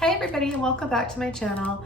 Hi everybody and welcome back to my channel.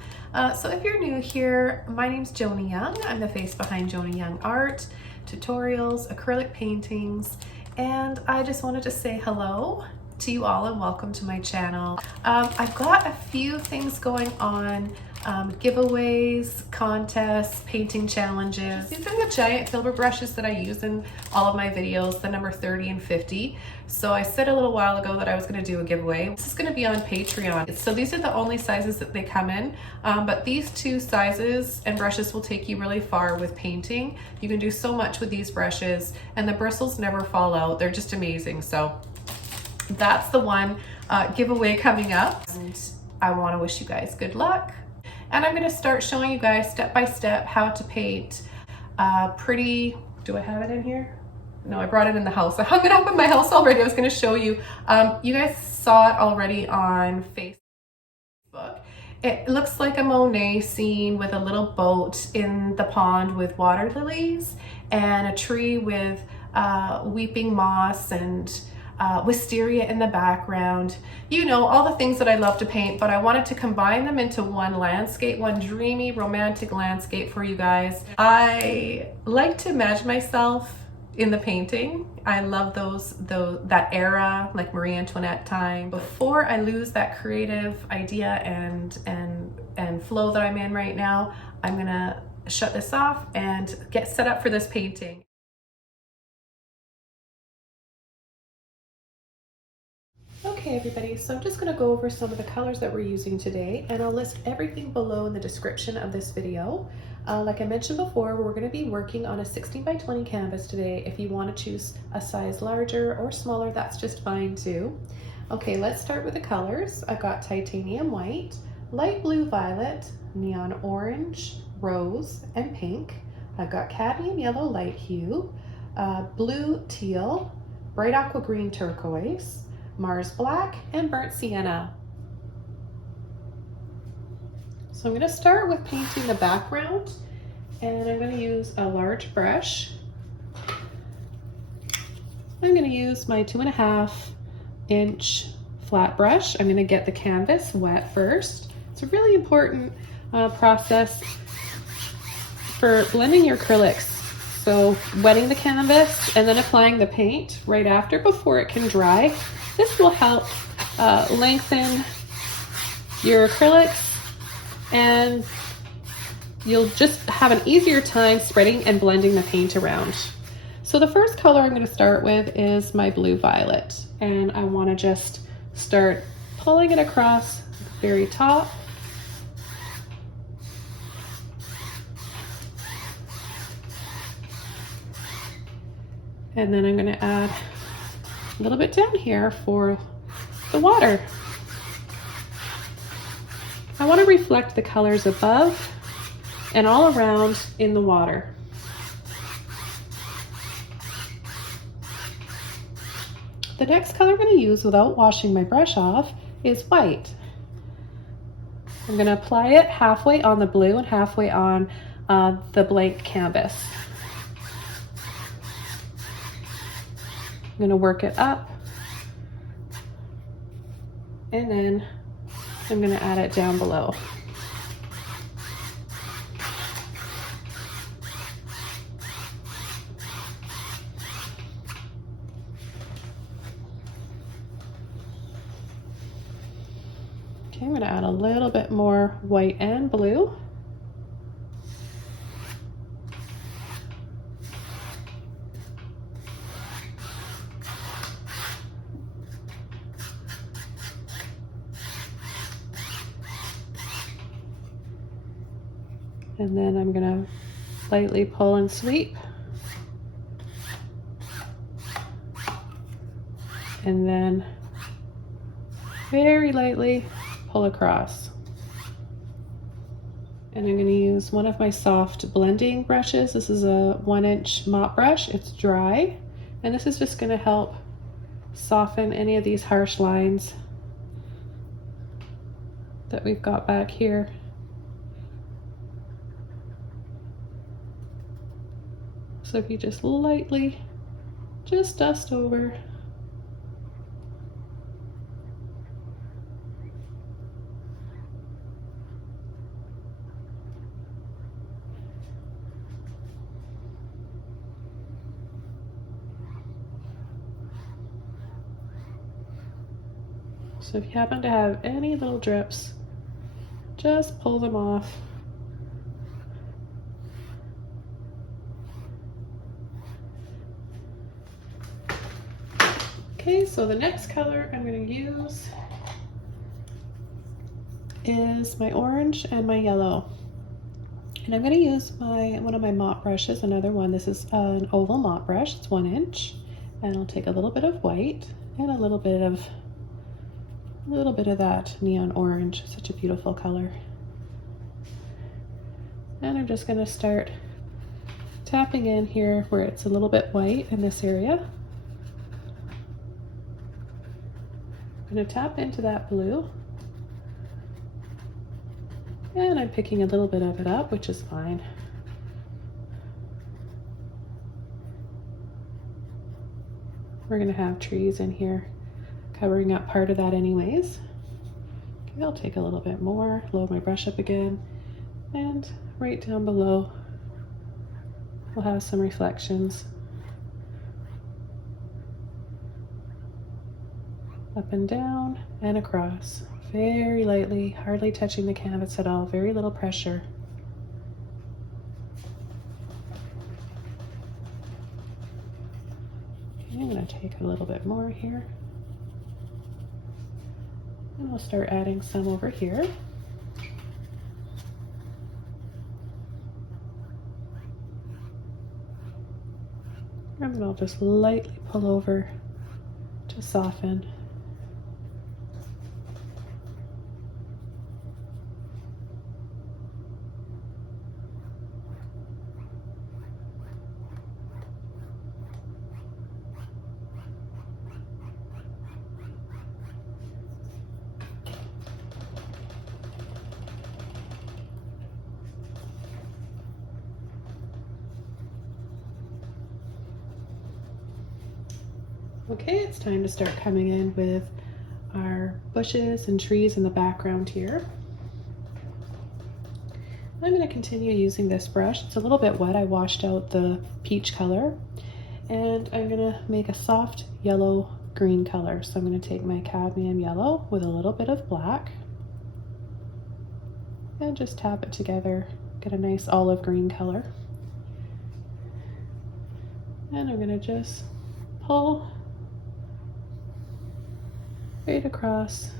So if you're new here, my name's Joni Young. I'm the face behind Joni Young Art, tutorials, acrylic paintings, and I just wanted to say hello to you all and welcome to my channel. I've got a few things going on, giveaways, contests, painting challenges. These are the giant filbert brushes that I use in all of my videos, the number 30 and 50. So I said a little while ago that I was going to do a giveaway. This is going to be on Patreon. So these are the only sizes that they come in, but these two sizes and brushes will take you really far with painting. You can do so much with these brushes and the bristles never fall out. They're just amazing. So that's the one giveaway coming up, and I want to wish you guys good luck. And I'm going to start showing you guys step by step how to paint pretty, do I have it in here? No, I brought it in the house. I hung it up in my house already. I was going to show you. You guys saw it already on Facebook. It looks like a Monet scene with a little boat in the pond with water lilies and a tree with weeping moss and wisteria in the background. You know, all the things that I love to paint, but I wanted to combine them into one landscape, one dreamy, romantic landscape for you guys. I like to imagine myself in the painting. I love that era, like Marie Antoinette time. Before I lose that creative idea and flow that I'm in right now, I'm gonna shut this off and get set up for this painting. Okay everybody, so I'm just going to go over some of the colors that we're using today, and I'll list everything below in the description of this video. Like I mentioned before, we're going to be working on a 16 by 20 canvas today. If you want to choose a size larger or smaller, that's just fine too. Okay, let's start with the colors. I've got titanium white, light blue violet, neon orange, rose, and pink. I've got cadmium yellow light hue, blue teal, bright aqua green turquoise, Mars black, and burnt sienna. So I'm going to start with painting the background, and I'm going to use a large brush. I'm going to use my 2.5 inch flat brush. I'm going to get the canvas wet first. It's a really important process for blending your acrylics. So wetting the canvas and then applying the paint right after before it can dry. This will help lengthen your acrylics, and you'll just have an easier time spreading and blending the paint around. So the first color I'm going to start with is my blue violet, and I want to just start pulling it across the very top. And then I'm going to add a little bit down here for the water. I want to reflect the colors above and all around in the water. The next color I'm going to use without washing my brush off is white. I'm going to apply it halfway on the blue and halfway on the blank canvas. I'm going to work it up, and then I'm going to add it down below. Okay, I'm going to add a little bit more white and blue. And then I'm going to lightly pull and sweep. And then very lightly pull across. And I'm going to use one of my soft blending brushes. This is a 1-inch mop brush. It's dry. And this is just going to help soften any of these harsh lines that we've got back here. So if you just lightly just dust over, So if you happen to have any little drips, just pull them off. Okay, so the next color I'm going to use is my orange and my yellow. And I'm going to use one of my mop brushes, another one. This is an oval mop brush, it's 1 inch. And I'll take a little bit of white and a little bit of that neon orange. Such a beautiful color. And I'm just going to start tapping in here where it's a little bit white in this area. I'm going to tap into that blue. And I'm picking a little bit of it up, which is fine. We're going to have trees in here covering up part of that anyways. Okay, I'll take a little bit more, load my brush up again, and right down below we'll have some reflections. Up and down and across. Very lightly, hardly touching the canvas at all, very little pressure. Okay, I'm going to take a little bit more here. And we'll start adding some over here. And then I'll just lightly pull over to soften. Okay, it's time to start coming in with our bushes and trees in the background here. I'm going to continue using this brush. It's a little bit wet. I washed out the peach color, and I'm going to make a soft yellow green color. So I'm going to take my cadmium yellow with a little bit of black and just tap it together, get a nice olive green color. And I'm going to just pull right across.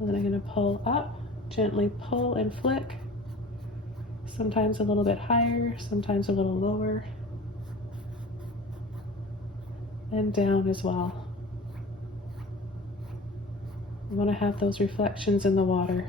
And then I'm going to pull up, gently pull and flick, sometimes a little bit higher, sometimes a little lower, and down as well. You want to have those reflections in the water.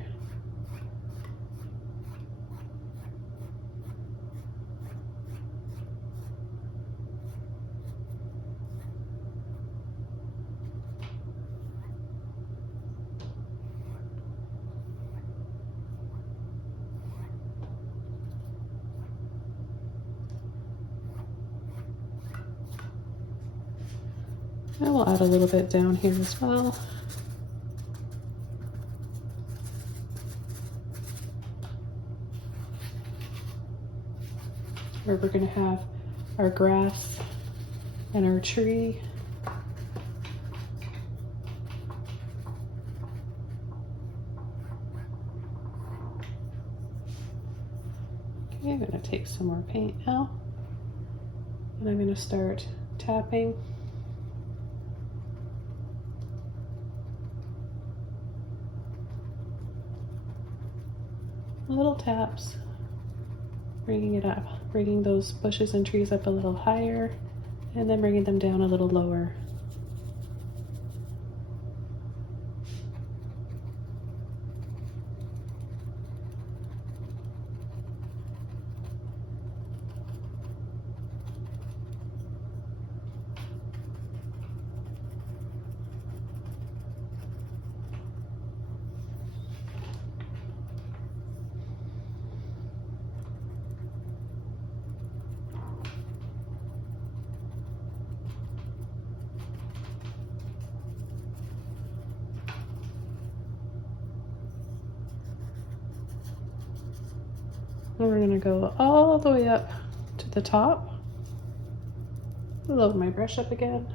And we'll add a little bit down here as well. Where we're going to have our grass and our tree. Okay, I'm going to take some more paint now, and I'm going to start tapping. Little taps, bringing it up, bringing those bushes and trees up a little higher, and then bringing them down a little lower. And we're going to go all the way up to the top. Load my brush up again.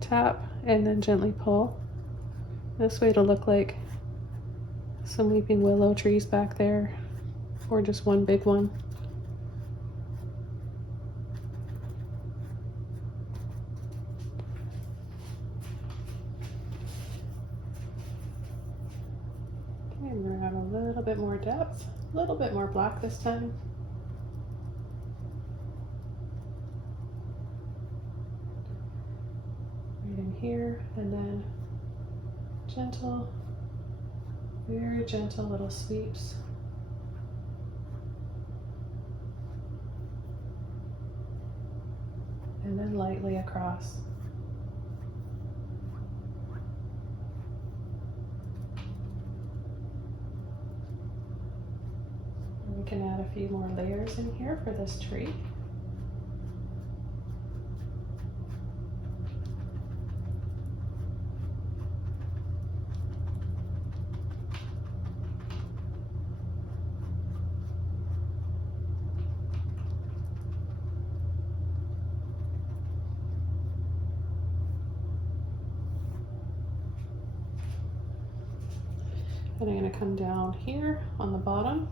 Tap and then gently pull. This way it'll look like some weeping willow trees back there, or just one big one. Okay, and we're gonna have a little bit more depth, a little bit more black this time. Right in here, and then gentle, very gentle little sweeps. And then lightly across. And we can add a few more layers in here for this tree. And I'm going to come down here on the bottom.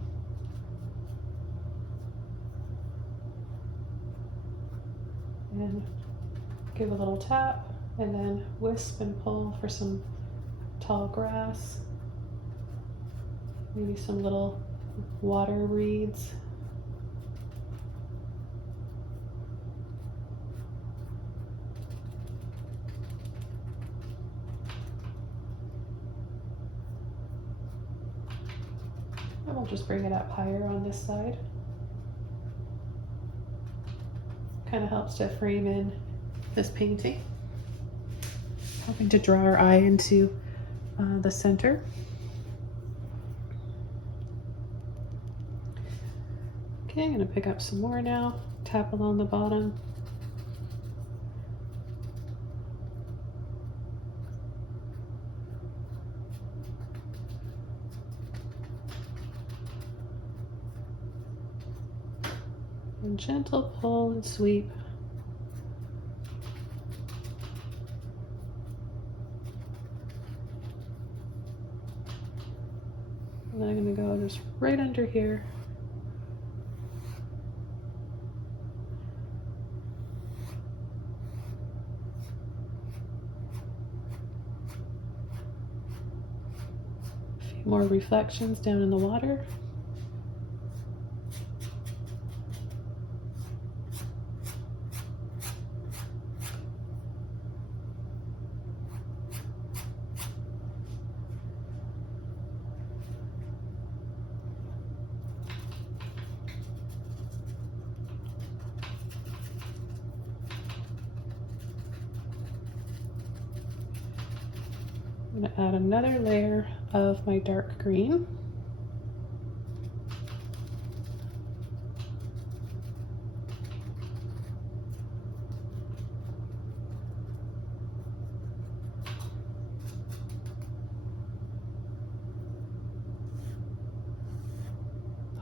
And give a little tap and then wisp and pull for some tall grass. Maybe some little water reeds. And we'll just bring it up higher on this side. Kind of helps to frame in this painting. Helping to draw our eye into the center. Okay, I'm going to pick up some more now. Tap along the bottom. And gentle pull and sweep. And then I'm going to go just right under here. A few more reflections down in the water. I'm going to add another layer of my dark green.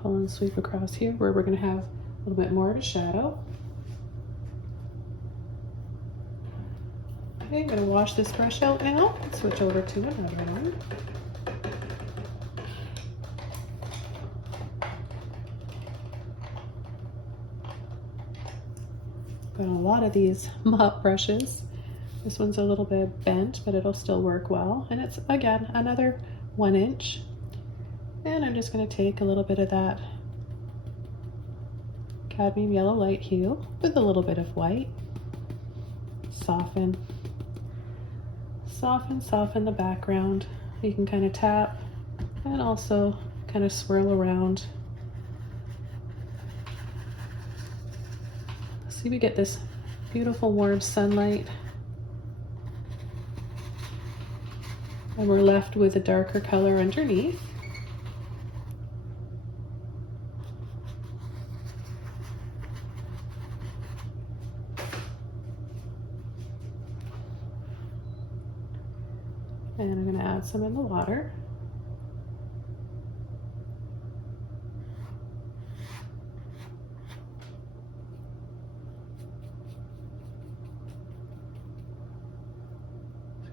Pull and sweep across here where we're going to have a little bit more of a shadow. Okay, I'm going to wash this brush out now and switch over to another one. Got a lot of these mop brushes. This one's a little bit bent, but it'll still work well. And it's, again, another 1 inch. And I'm just going to take a little bit of that cadmium yellow light hue with a little bit of white. Soften the background. You can kind of tap and also kind of swirl around. See, we get this beautiful warm sunlight. And we're left with a darker color underneath. And I'm going to add some in the water.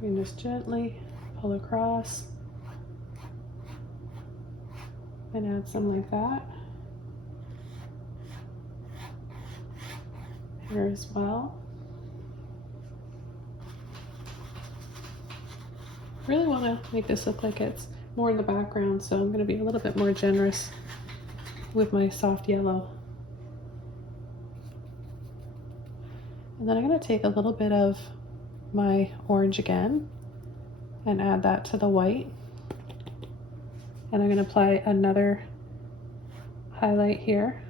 can just gently pull across and add some like that here as well. Really want to make this look like it's more in the background, so I'm going to be a little bit more generous with my soft yellow. And then I'm going to take a little bit of my orange again and add that to the white. And I'm going to apply another highlight here.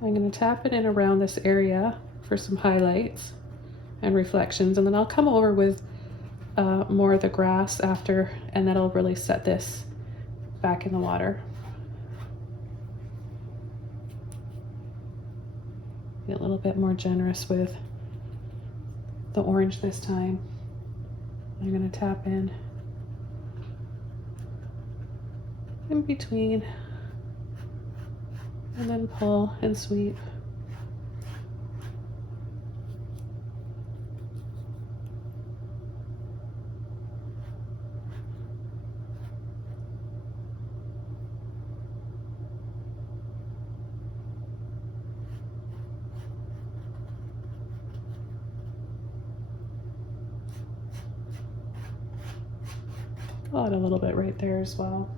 I'm going to tap it in around this area for some highlights and reflections, and then I'll come over with more of the grass after, and that'll really set this back in the water. Be a little bit more generous with the orange this time. I'm going to tap in between and then pull and sweep. I'll add a little bit right there as well.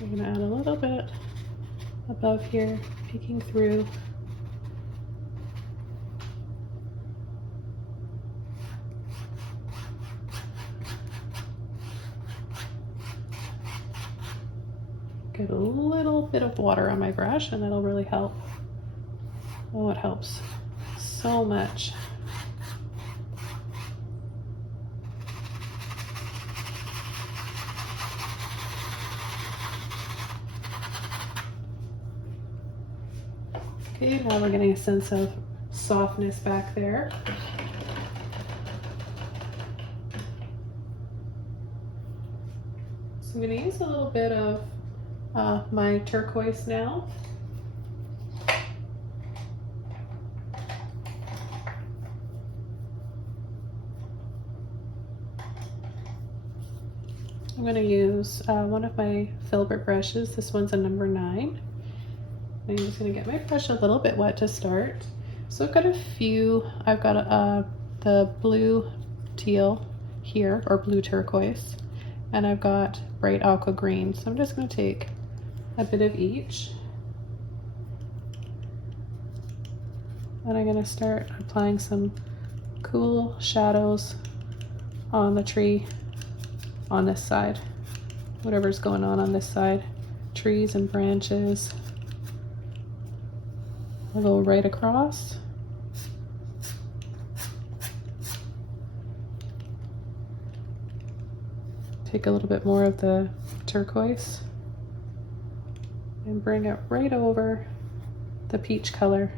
I'm going to add a little bit above here, peeking through. Get a little bit of water on my brush, and that'll really help. Oh, it helps so much. Okay, now we're getting a sense of softness back there. So I'm going to use a little bit of my turquoise now. I'm going to use one of my filbert brushes. This one's a number 9. I'm just going to get my brush a little bit wet to start. So I've got a few. I've got the blue teal here, or blue turquoise, and I've got bright aqua green. So I'm just going to take a bit of each, and I'm going to start applying some cool shadows on the tree on this side, whatever's going on this side, trees and branches. I'll go right across. Take a little bit more of the turquoise and bring it right over the peach color.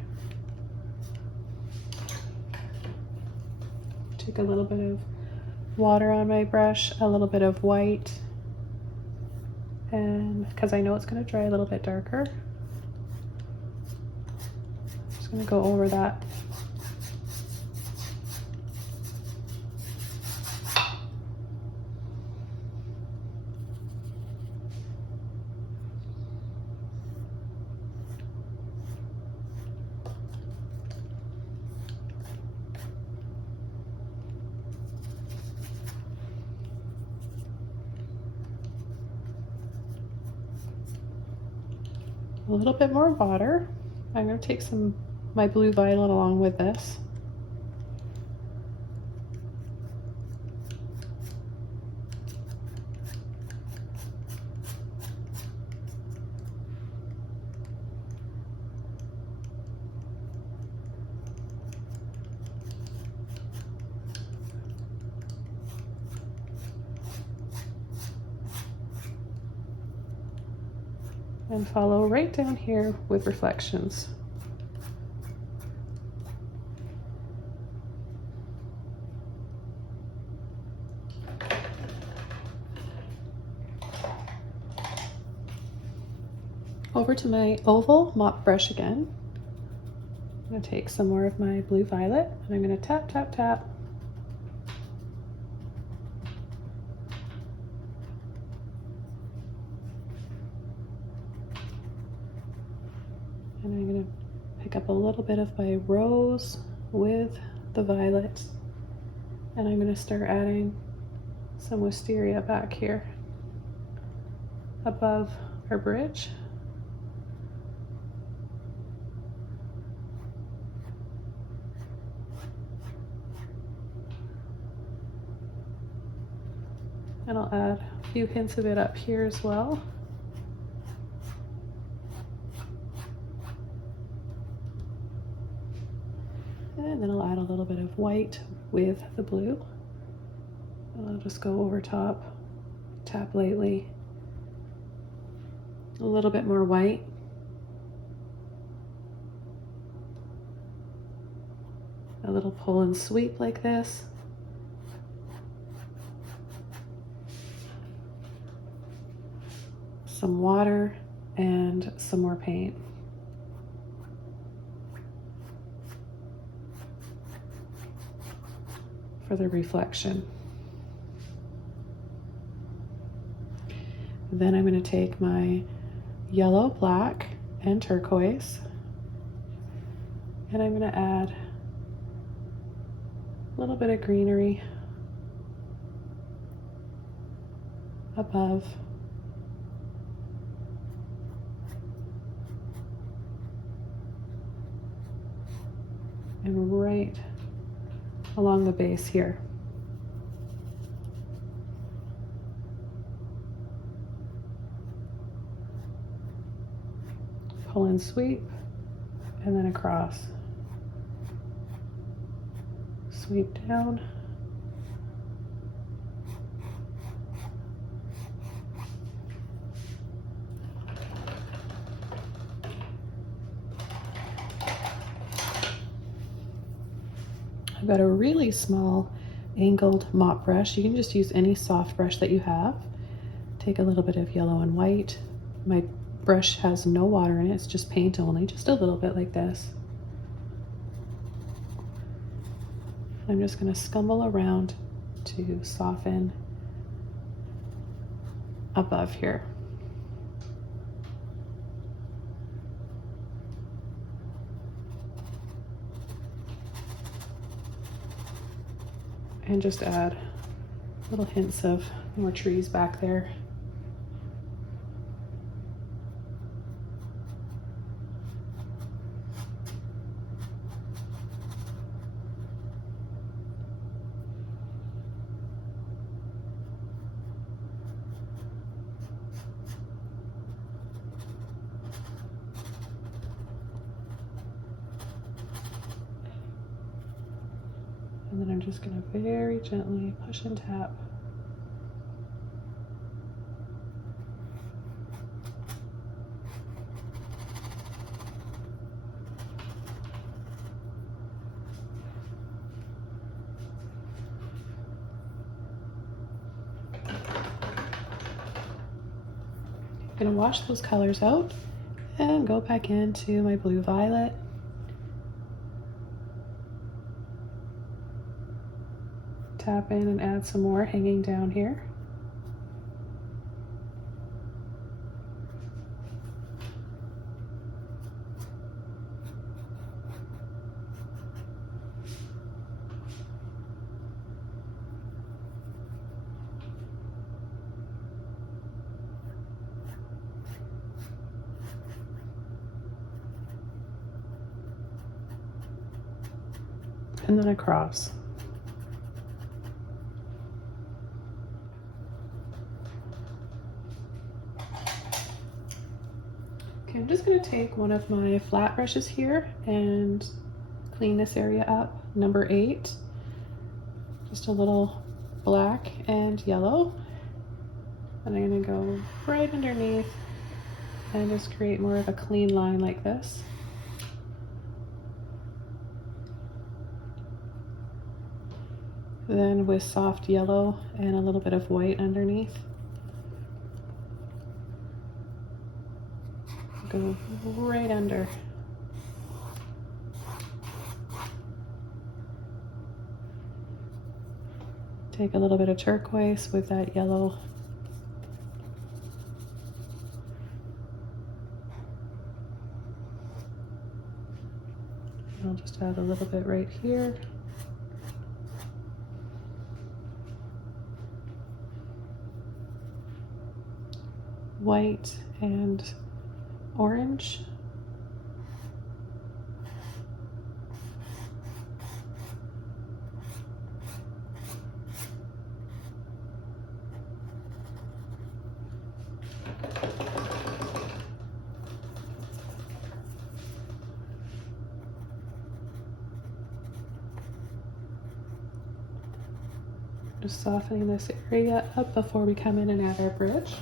Take a little bit of water on my brush, a little bit of white, and because I know it's going to dry a little bit darker, I'm just going to go over that. A little bit more water. I'm going to take my blue violet along with this. And follow right down here with reflections. Over to my oval mop brush again. I'm going to take some more of my blue violet and I'm going to tap, tap, tap. And I'm going to pick up a little bit of my rose with the violet. And I'm going to start adding some wisteria back here above our bridge. And I'll add a few hints of it up here as well. And then I'll add a little bit of white with the blue. And I'll just go over top, tap lightly. A little bit more white. A little pull and sweep like this. Some water and some more paint. For the reflection. Then I'm going to take my yellow, black, and turquoise, and I'm going to add a little bit of greenery above. And right along the base here. Pull and sweep, and then across. Sweep down. I've got a really small angled mop brush. You can just use any soft brush that you have. Take a little bit of yellow and white. My brush has no water in it, it's just paint only, just a little bit like this. I'm just going to scumble around to soften above here. And just add little hints of more trees back there. And then I'm just going to very gently push and tap. I'm going to wash those colors out and go back into my blue violet. Tap in and add some more hanging down here. And then across. Okay, I'm just going to take one of my flat brushes here and clean this area up, number 8. Just a little black and yellow. And I'm going to go right underneath and just create more of a clean line like this. Then with soft yellow and a little bit of white underneath, go right under. Take a little bit of turquoise with that yellow. I'll just add a little bit right here. White and orange. Just softening this area up before we come in and add our bridge.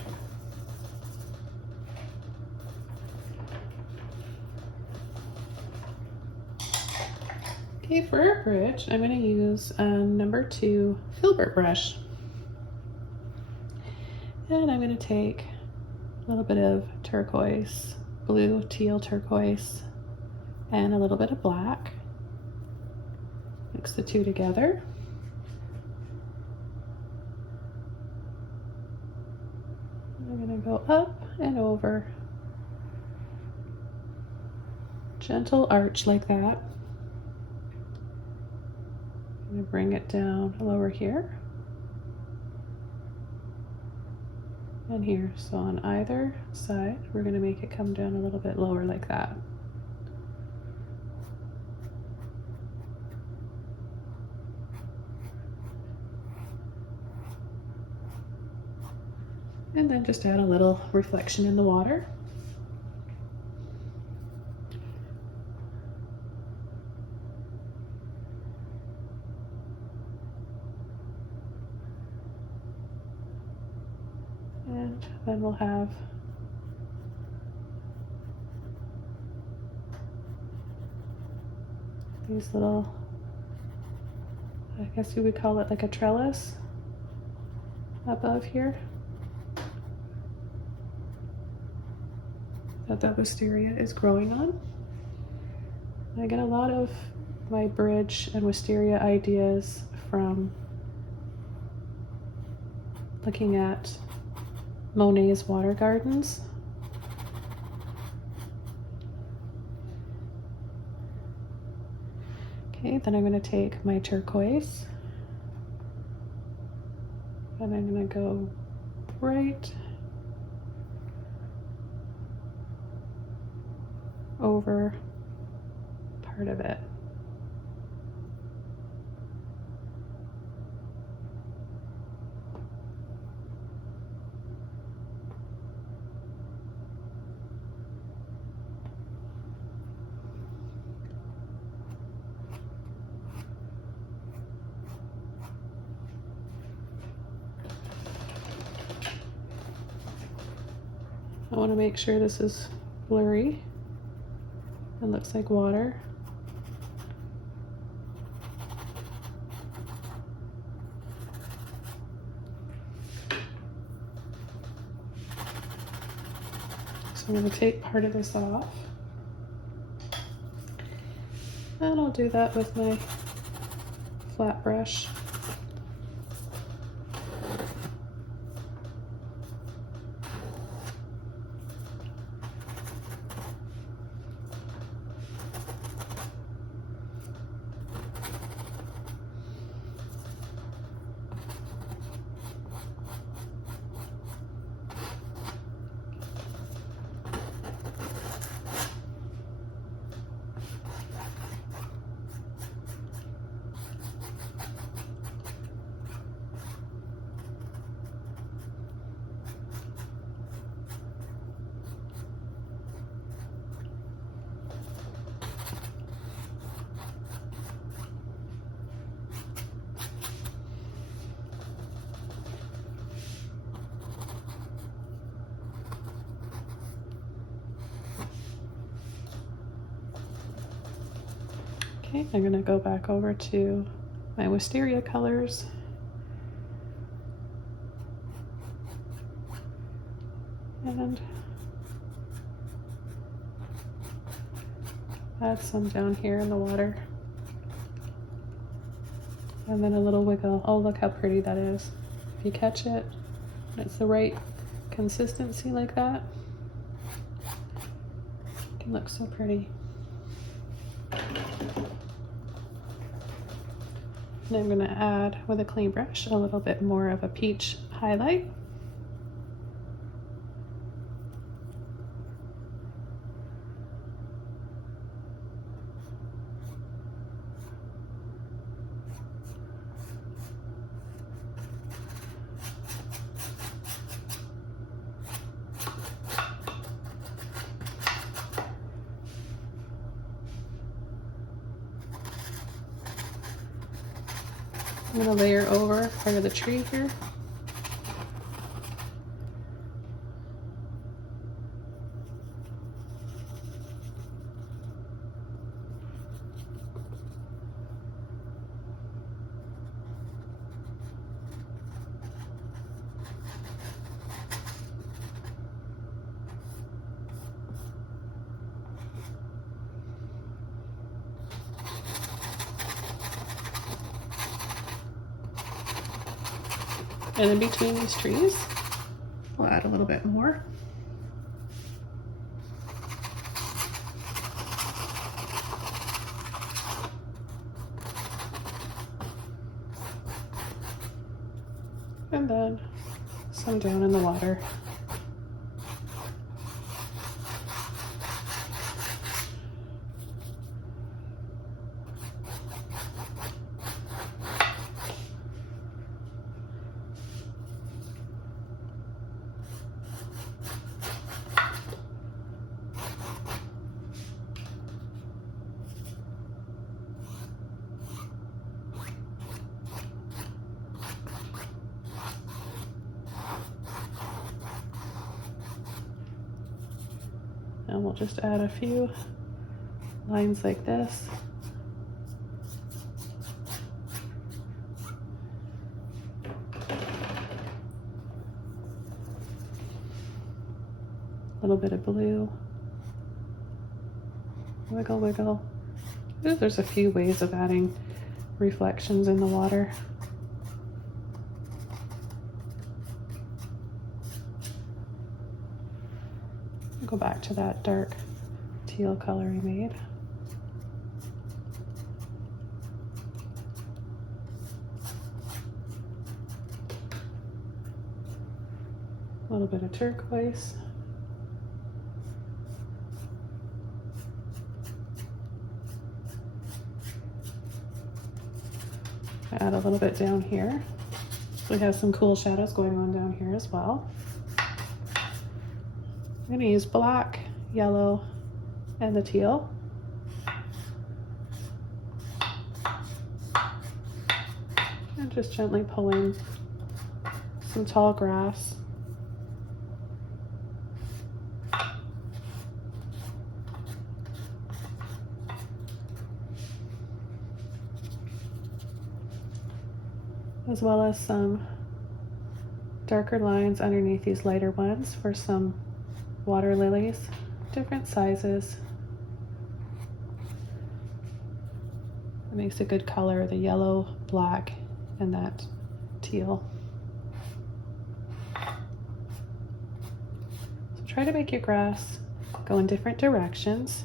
Okay, for our bridge, I'm going to use number 2 filbert brush. And I'm going to take a little bit of turquoise, blue, teal turquoise, and a little bit of black. Mix the two together. I'm going to go up and over. Gentle arch like that. I'm going to bring it down lower here and here. So on either side, we're going to make it come down a little bit lower like that. And then just add a little reflection in the water. And then we'll have these little, I guess you would call it like a trellis above here that the wisteria is growing on. I get a lot of my bridge and wisteria ideas from looking at Monet's water gardens. Okay, then I'm going to take my turquoise and I'm going to go right over part of it. I want to make sure this is blurry. It looks like water. So I'm going to take part of this off. And I'll do that with my flat brush. Okay, I'm going to go back over to my wisteria colors. And Add some down here in the water. And then a little wiggle. Oh, look how pretty that is. If you catch it, and it's the right consistency like that, it can look so pretty. And I'm gonna add, with a clean brush, a little bit more of a peach highlight. I'm gonna layer over part of the tree here. And in between these trees, we'll add a little bit more. And then some down in the water. And we'll just add a few lines like this. A little bit of blue. Wiggle, wiggle. There's a few ways of adding reflections in the water. Go back to that dark teal color we made. A little bit of turquoise. Add a little bit down here. We have some cool shadows going on down here as well. I'm going to use black, yellow, and the teal. And just gently pull in some tall grass. As well as some darker lines underneath these lighter ones for some water lilies, different sizes. It makes a good color, the yellow, black, and that teal. So try to make your grass go in different directions.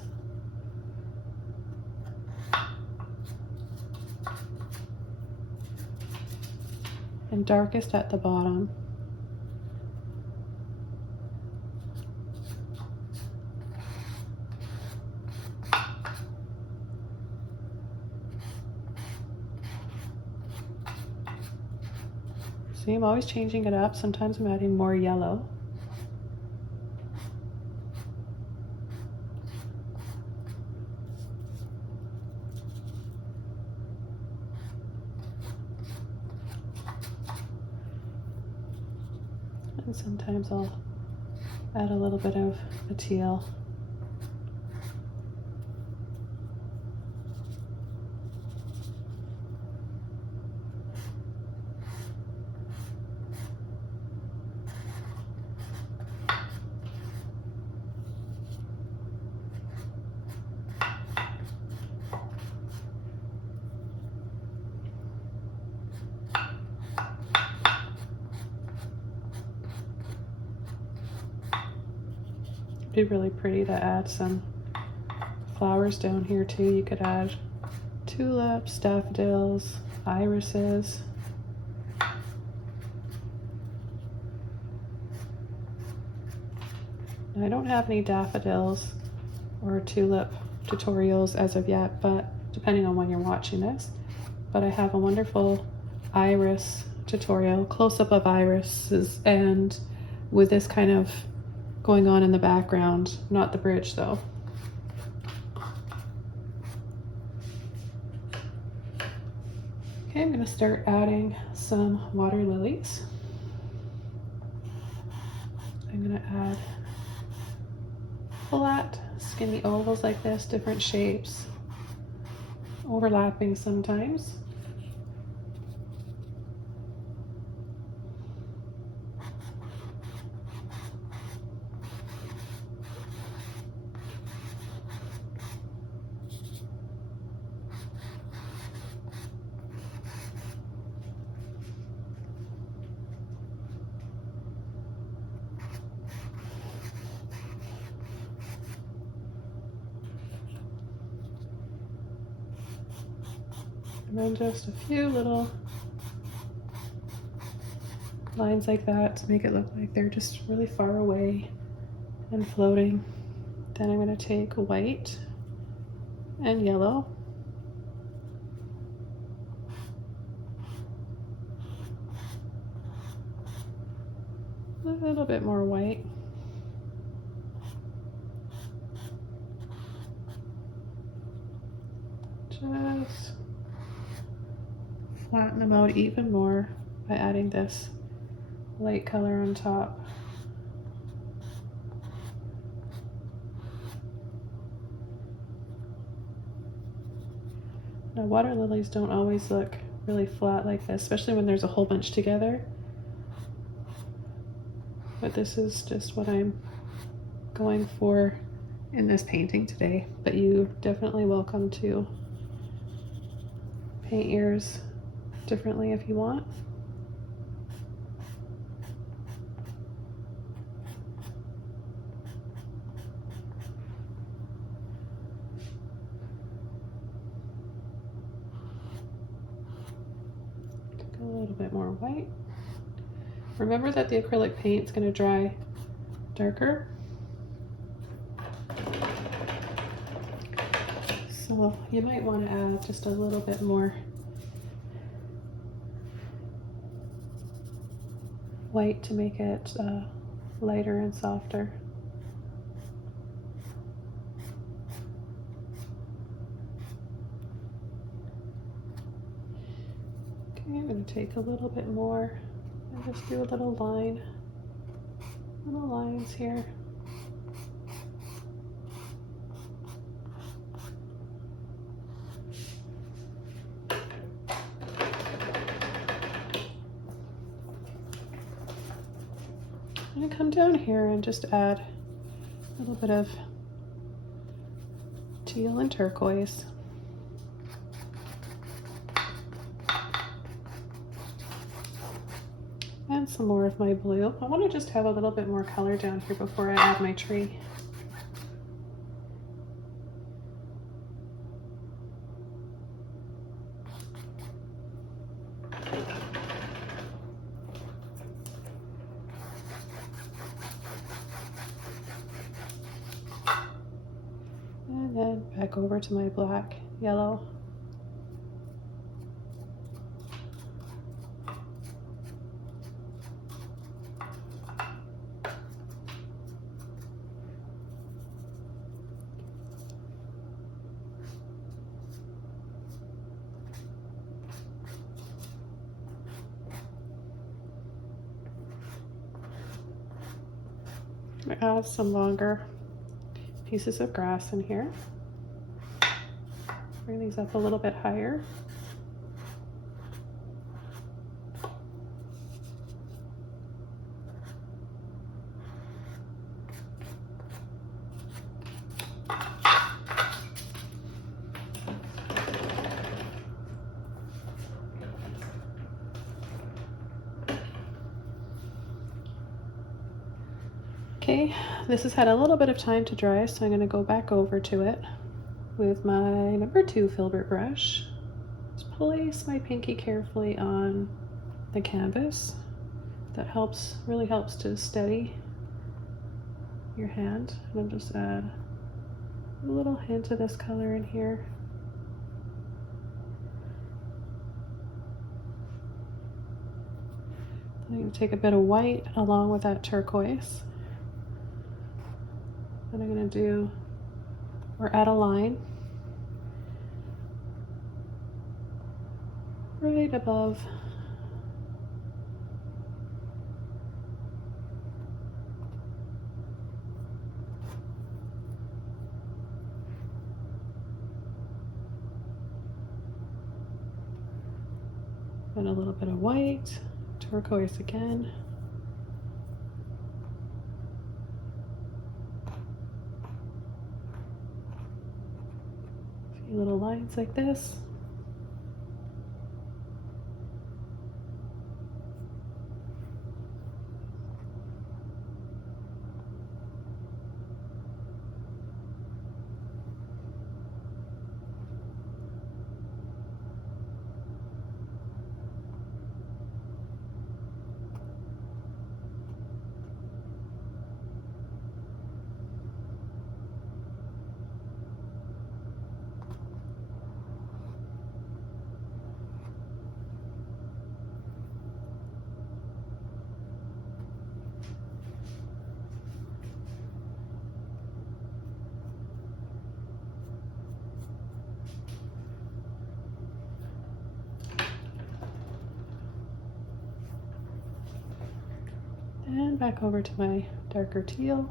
And darkest at the bottom. See, I'm always changing it up. Sometimes I'm adding more yellow. And sometimes I'll add a little bit of the teal. be really pretty to add some flowers down here too. You could add tulips, daffodils, irises. I don't have any daffodils or tulip tutorials as of yet, but depending on when you're watching this. But I have a wonderful iris tutorial, close-up of irises, and with this kind of going on in the background, not the bridge though. Okay, I'm going to start adding some water lilies. I'm going to add flat, skinny ovals like this, different shapes, overlapping sometimes. And then just a few little lines like that to make it look like they're just really far away and floating. Then I'm going to take white and yellow. A little bit more white. Just flatten them out even more by adding this light color on top. Now, water lilies don't always look really flat like this, especially when there's a whole bunch together. But this is just what I'm going for in this painting today. But you definitely welcome to paint yours differently if you want. Take a little bit more white. Remember that the acrylic paint is going to dry darker. So you might want to add just a little bit more white to make it lighter and softer. Okay, I'm going to take a little bit more and just do a little line, little lines here. I'm going to come down here and just add a little bit of teal and turquoise. And some more of my blue. I want to just have a little bit more color down here before I add my tree. And then back over to my black, yellow. Add some longer pieces of grass in here. Bring these up a little bit higher. Okay, this has had a little bit of time to dry, so I'm going to go back over to it with my number 2 filbert brush. Just place my pinky carefully on the canvas. That really helps to steady your hand. And I'll just add a little hint of this color in here. I'm going to take a bit of white along with that turquoise. And I'm going to do, or add a line right above and a little bit of white, turquoise again. A few little lines like this. And back over to my darker teal.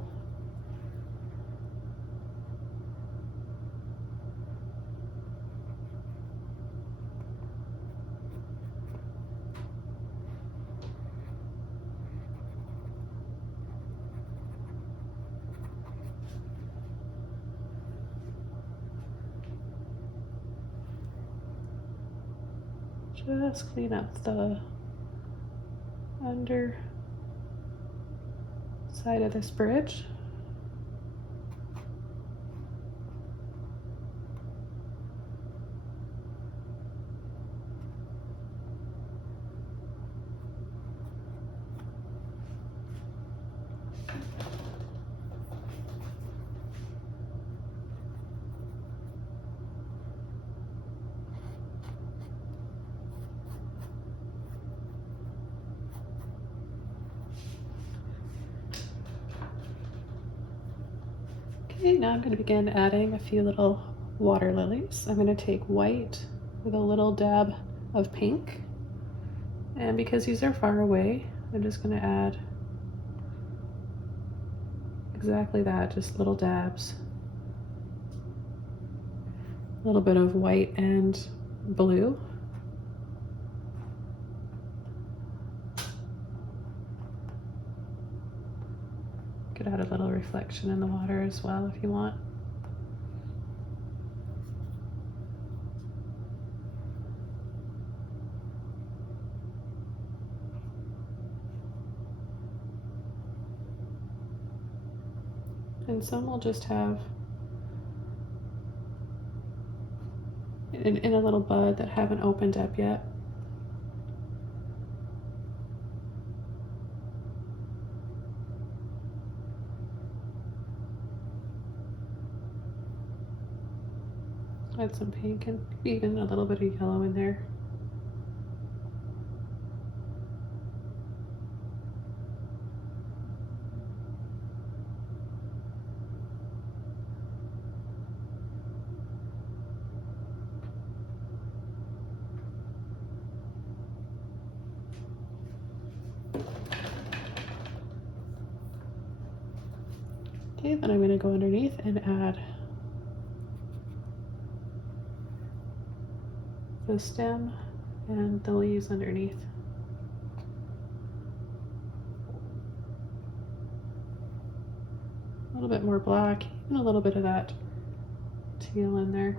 Just clean up the under side of this bridge. Okay, now I'm going to begin adding a few little water lilies. I'm going to take white with a little dab of pink. And because these are far away, I'm just going to add exactly that, just little dabs. A little bit of white and blue. Could add a little reflection in the water as well if you want. And some will just have in a little bud that haven't opened up yet. Add some pink and even a little bit of yellow in there. Okay, then I'm going to go underneath and add the stem and the leaves underneath. A little bit more black and a little bit of that teal in there.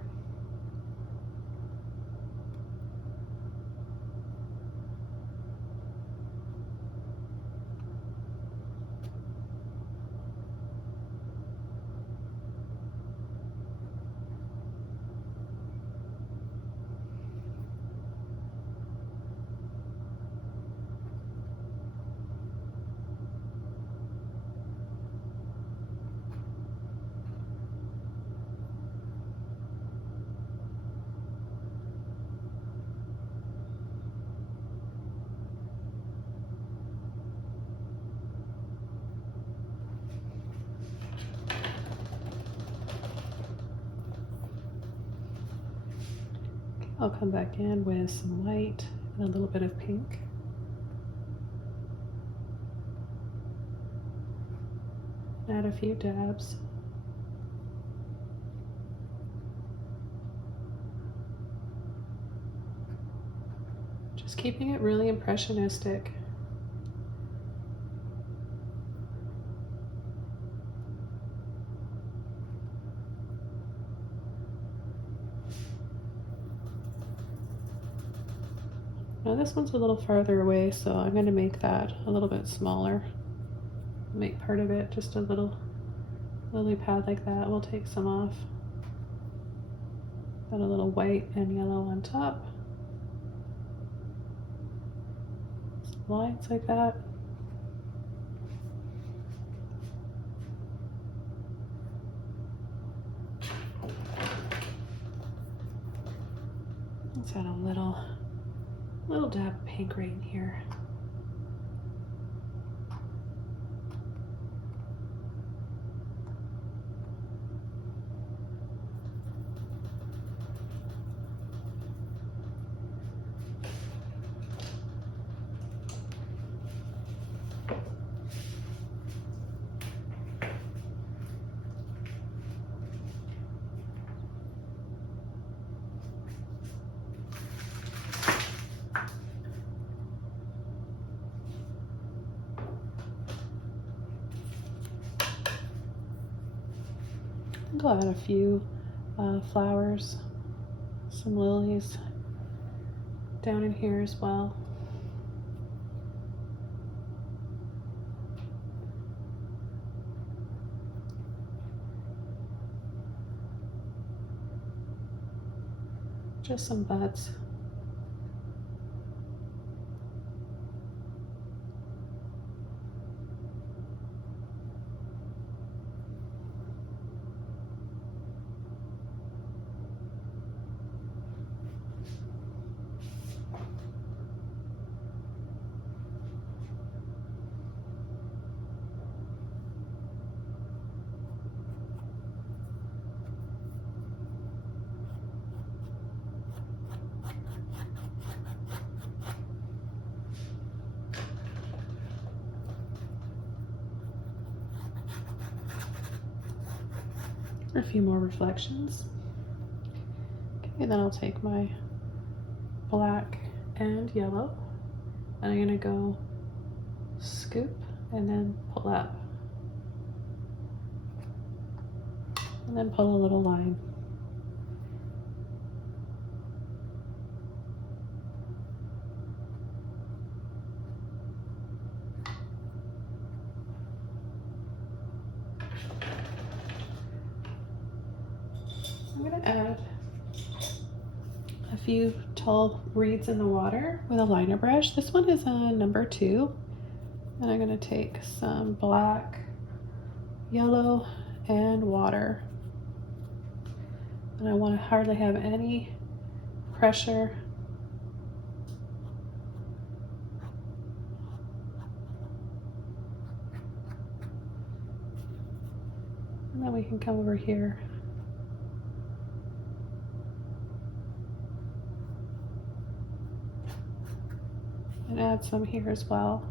I'll come back in with some white and a little bit of pink. Add a few dabs. Just keeping it really impressionistic. Now this one's a little farther away, so I'm going to make that a little bit smaller. Make part of it just a little lily pad like that. We'll take some off. Got a little white and yellow on top. Some lines like that. Let's add a little dab of pink right in here. I'll add a few flowers, some lilies down in here as well. Just some buds. A few more reflections. Okay, and then I'll take my black and yellow, and I'm gonna go scoop and then pull up, and then pull a little line. I'm going to add a few tall reeds in the water with a liner brush. This one is a number 2. And I'm going to take some black, yellow, and water. And I want to hardly have any pressure. And then we can come over here and add some here as well.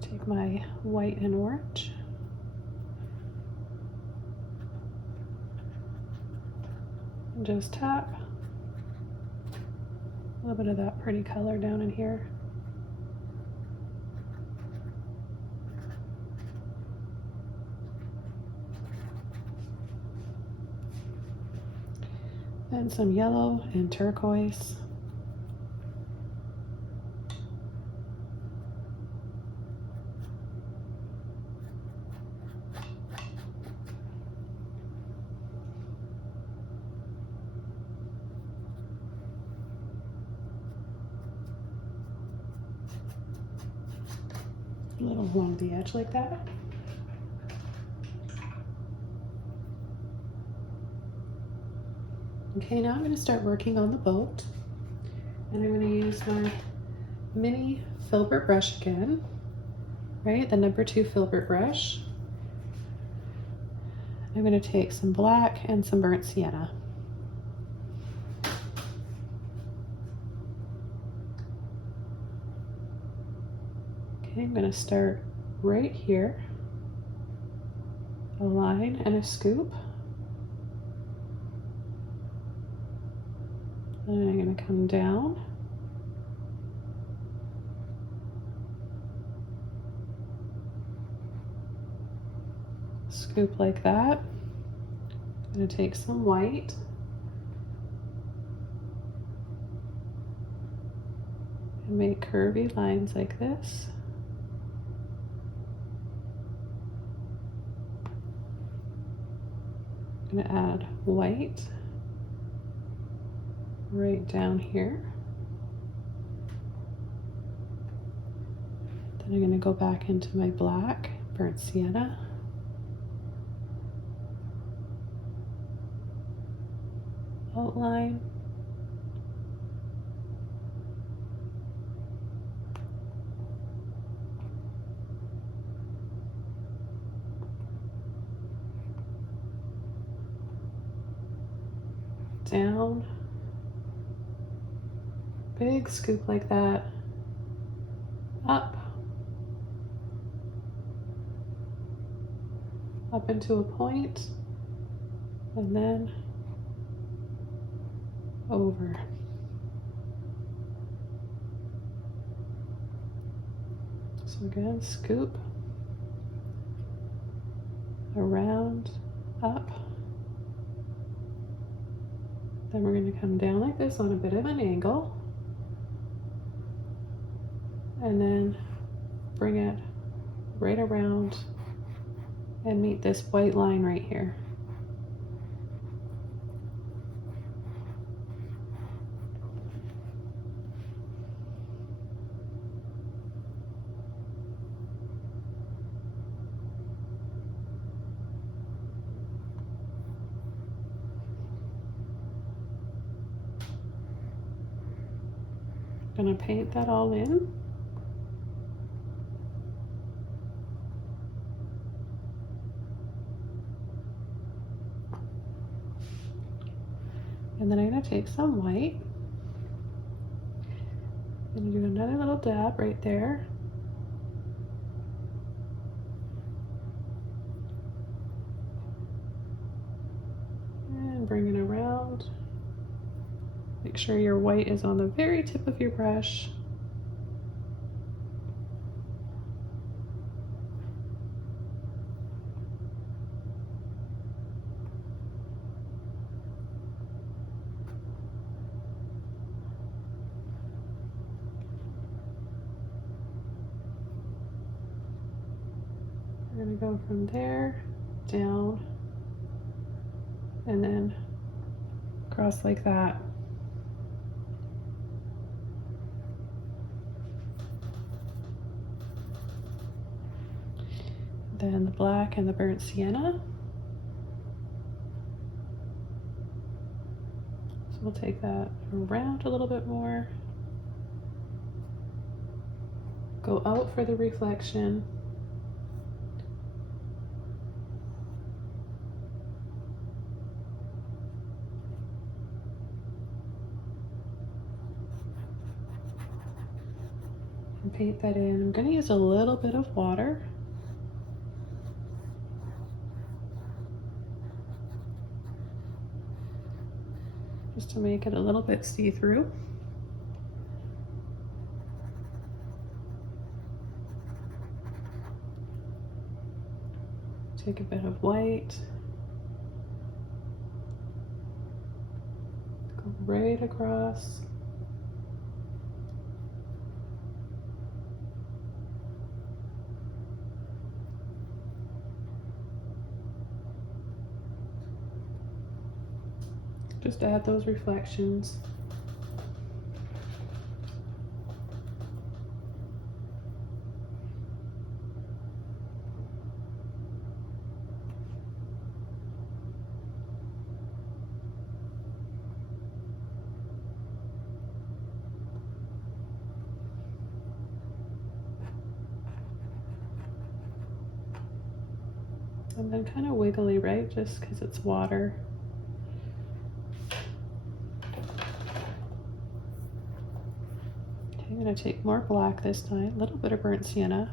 Take my white and orange. And just tap a little bit of that pretty color down in here. And some yellow and turquoise. A little along the edge like that. Okay, now I'm going to start working on the boat, and I'm going to use my mini filbert brush again, right? The number 2 filbert brush. I'm going to take some black and some burnt sienna. Okay, I'm going to start right here, a line and a scoop. And I'm going to come down. Scoop like that. I'm going to take some white. And make curvy lines like this. I'm going to add white right down here. Then I'm going to go back into my black burnt sienna. Outline. Down. Big scoop like that. Up. Up into a point. And then over. So again, scoop. Around. Up. Then we're going to come down like this on a bit of an angle. And then bring it right around and meet this white line right here. Gonna paint that all in. And then I'm going to take some white. I'm going to do another little dab right there. And bring it around. Make sure your white is on the very tip of your brush. We're going to go from there down and then across like that. Then the black and the burnt sienna. So we'll take that around a little bit more. Go out for the reflection. And paint that in. I'm going to use a little bit of water. Just to make it a little bit see-through. Take a bit of white. right across. Just add those reflections. And then kind of wiggly, right? Just because it's water. Okay, I'm going to take more black this time, a little bit of burnt sienna.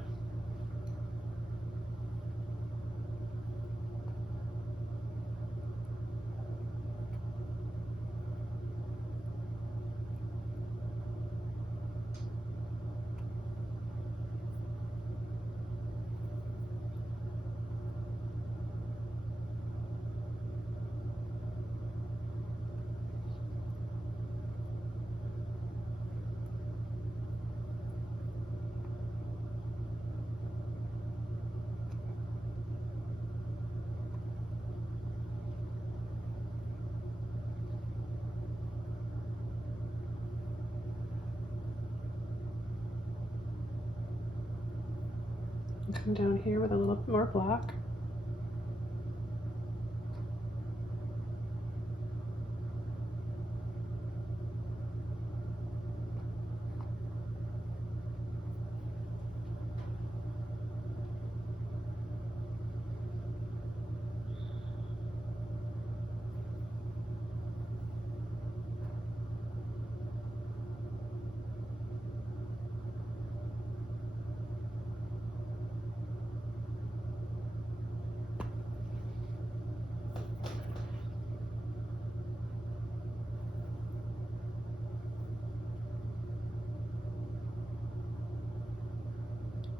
Come down here with a little bit more black.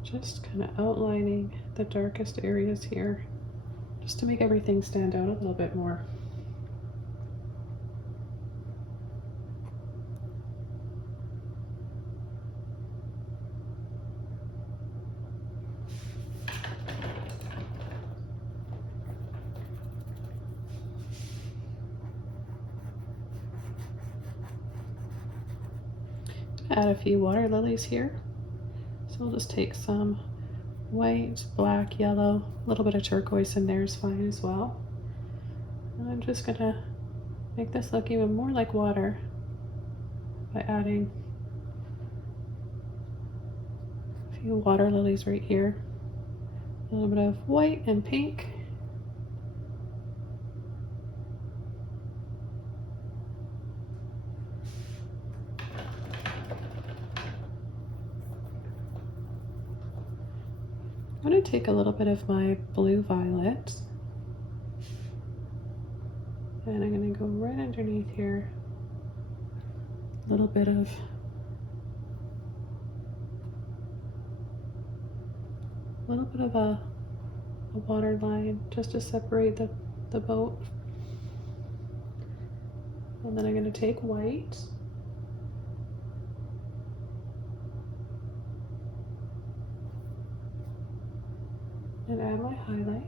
Just kind of outlining the darkest areas here, just to make everything stand out a little bit more. Add a few water lilies here. So we'll just take some white, black, yellow, a little bit of turquoise in there is fine as well. And I'm just gonna make this look even more like water by adding a few water lilies right here. A little bit of white and pink. I'm going to take a little bit of my blue violet and I'm going to go right underneath here. A little bit of a water line just to separate the boat. And then I'm going to take white and add my highlight.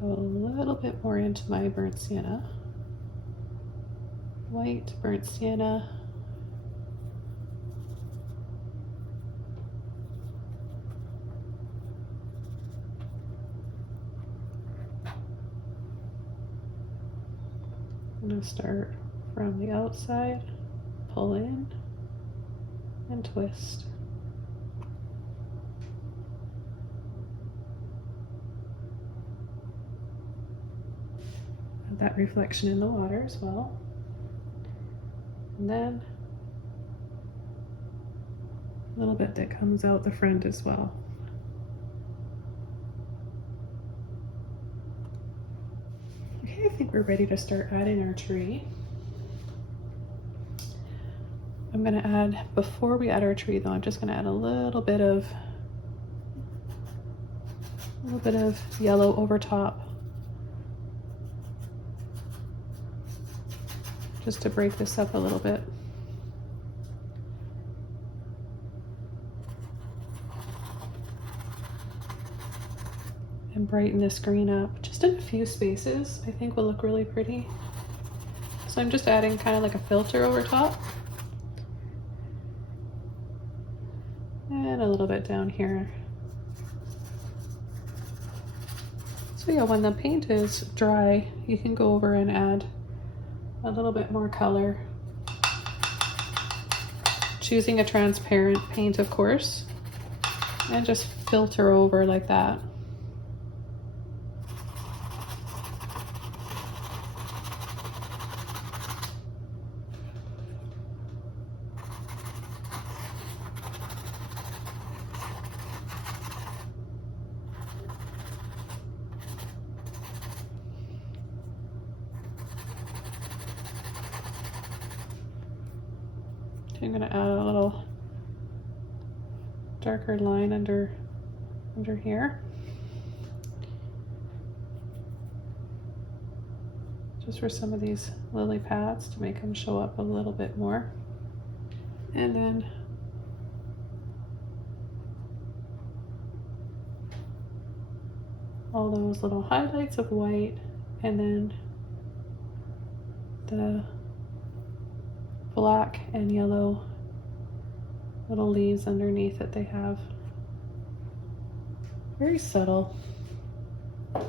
Go a little bit more into my burnt sienna. White, burnt sienna. I'm going to start from the outside, pull in, and twist. that reflection in the water as well. And then a little bit that comes out the front as well. Okay, I think we're ready to start adding our tree. I'm gonna add, before we add our tree though, I'm just gonna add a little bit of yellow over top, just to break this up a little bit. And brighten this green up just in a few spaces. I think will look really pretty. So I'm just adding kind of like a filter over top. And a little bit down here. So yeah, when the paint is dry, you can go over and add a little bit more color. Choosing a transparent paint, of course, and just filter over like that. I'm going to add a little darker line under here. Just for some of these lily pads to make them show up a little bit more. And then all those little highlights of white, and then the black and yellow little leaves underneath that they have. Very subtle. Okay,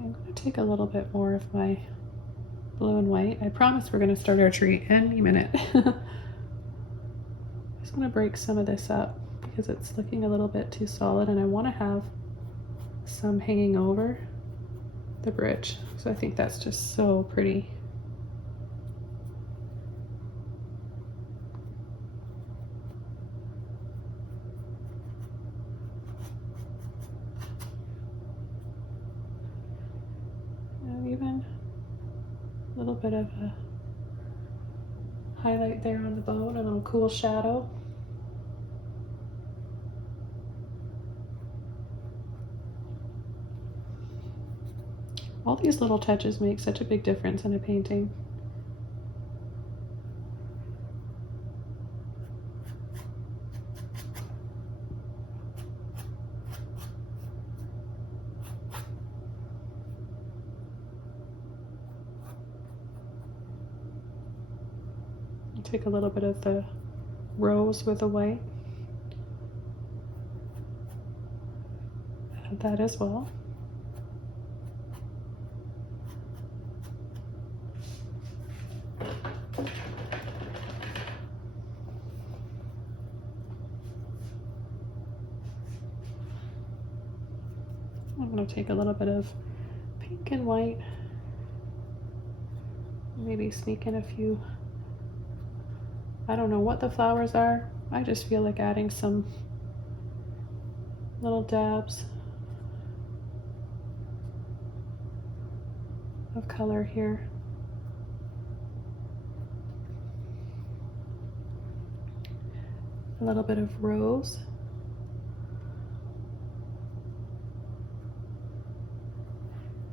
I'm going to take a little bit more of my blue and white. I promise we're going to start our tree any minute. I'm just going to break some of this up because it's looking a little bit too solid, and I want to have some hanging over the bridge. So I think that's just so pretty. And even a little bit of a highlight there on the boat, a little cool shadow. All these little touches make such a big difference in a painting. Take a little bit of the rose with the white. Add that as well. I'm going to take a little bit of pink and white, maybe sneak in a few. I don't know what the flowers are. I just feel like adding some little dabs of color here. A little bit of rose.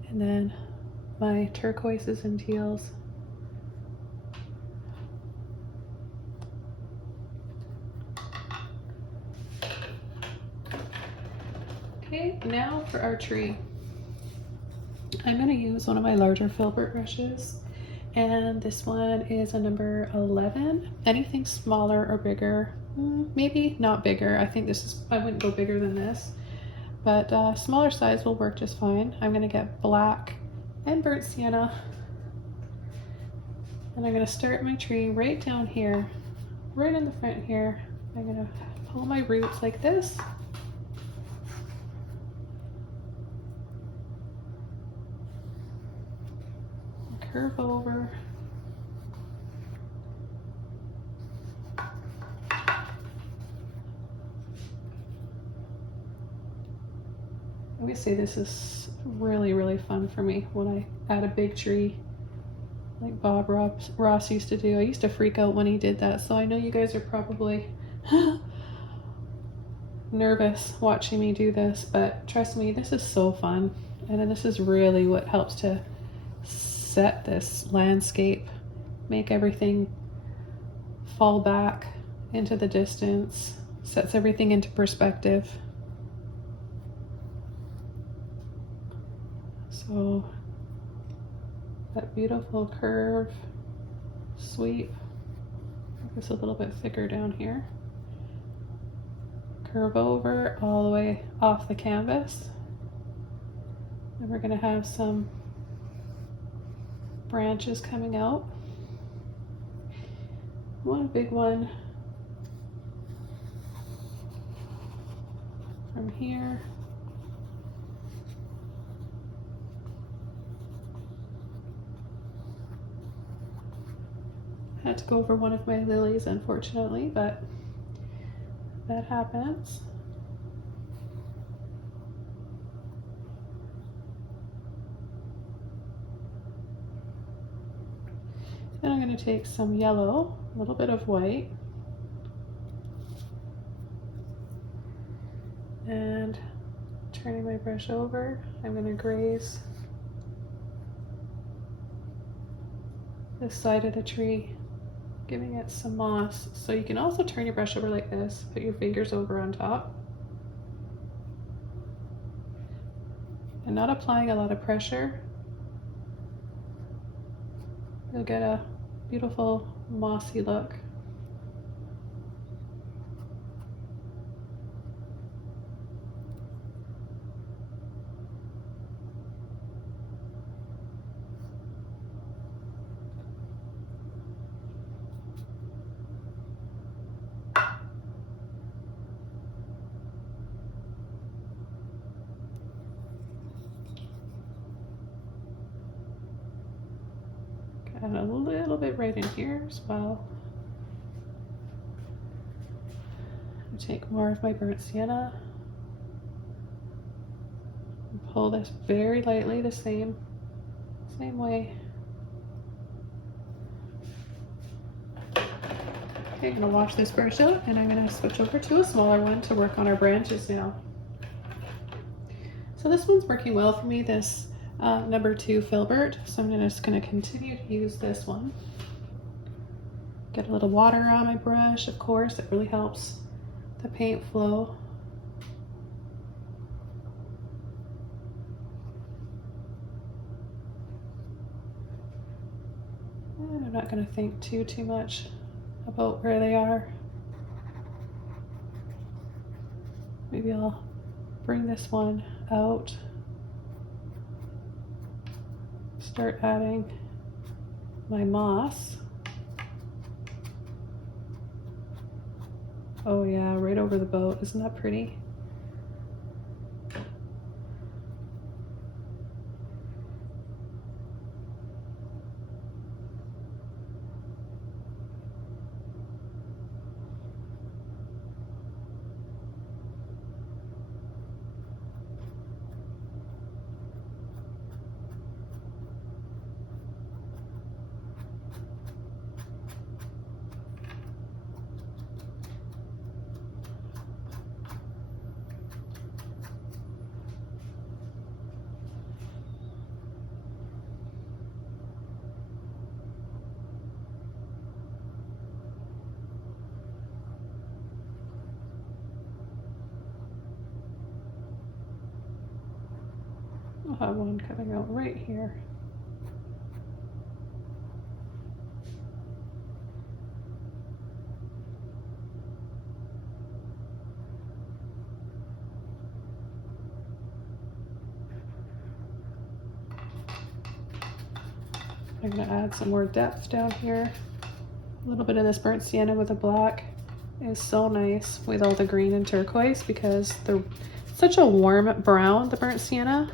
And then my turquoises and teals. Okay, now for our tree. I'm going to use one of my larger filbert brushes, and this one is a number 11. Anything smaller or bigger, maybe not bigger. I think this is, I wouldn't go bigger than this, but smaller size will work just fine. I'm going to get black and burnt sienna, and I'm going to start my tree right down here, right in the front here. I'm going to pull my roots like this. curve over. I would say this is really, really fun for me when I add a big tree like Bob Ross used to do. I used to freak out when he did that, so I know you guys are probably nervous watching me do this, but trust me, this is so fun. And then this is really what helps to set this landscape, make everything fall back into the distance, sets everything into perspective. So that beautiful curve sweep, make this a little bit thicker down here. Curve over all the way off the canvas. And we're going to have some branches coming out. One big one from here. Had to go over one of my lilies, unfortunately, but that happens. Then I'm going to take some yellow, a little bit of white, and turning my brush over, I'm going to graze this side of the tree, giving it some moss. So you can also turn your brush over like this, put your fingers over on top, and not applying a lot of pressure. You'll get a beautiful mossy look. And a little bit right in here as well. I'll take more of my burnt sienna and pull this very lightly, the same way. Okay, I'm gonna wash this brush out and I'm gonna switch over to a smaller one to work on our branches now. So this one's working well for me, this number 2 filbert, so I'm just going to continue to use this one. Get a little water on my brush, of course, it really helps the paint flow. And I'm not going to think too much about where they are. Maybe I'll bring this one out. Start adding my moss. Oh yeah, right over the boat. Isn't that pretty? I'll have one coming out right here. I'm going to add some more depth down here. A little bit of this burnt sienna with the black is so nice with all the green and turquoise because they're such a warm brown, the burnt sienna,